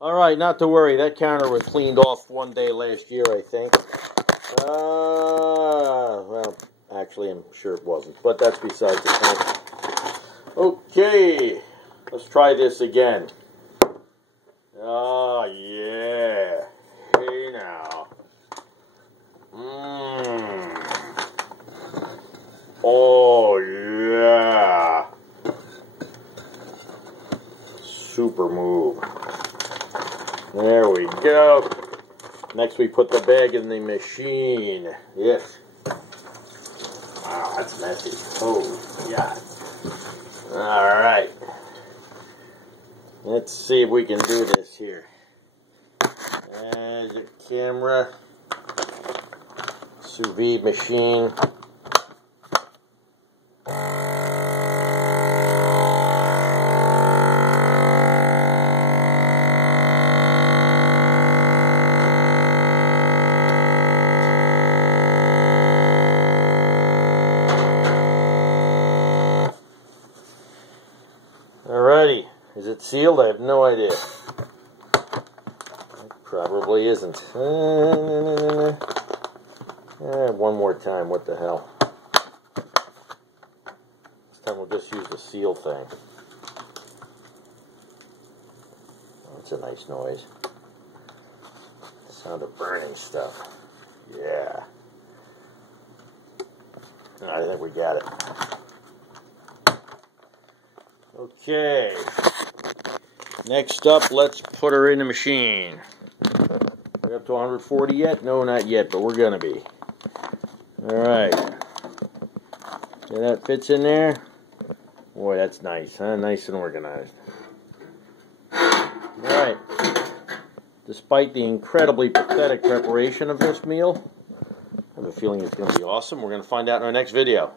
Alright, not to worry. That counter was cleaned off one day last year, I think. Well, actually, I'm sure it wasn't. But that's besides the point. Okay. Let's try this again. Oh, yeah. Hey, now. Oh, yeah. Super move. There we go. Next we put the bag in the machine. Yes. Wow, that's messy. Oh, yeah. Alright. Let's see if we can do this here. There's the camera. Sous vide machine. Alrighty, is it sealed? I have no idea. It probably isn't. One more time, what the hell. This time we'll just use the seal thing. Oh, that's a nice noise. Sound of burning stuff. Yeah. I think we got it. Okay. Next up, let's put her in the machine. We're up to 140 yet? No, not yet, but we're gonna be. Alright. See that fits in there? Boy, that's nice, huh? Nice and organized. Alright. Despite the incredibly pathetic preparation of this meal, I have a feeling it's going to be awesome. We're going to find out in our next video.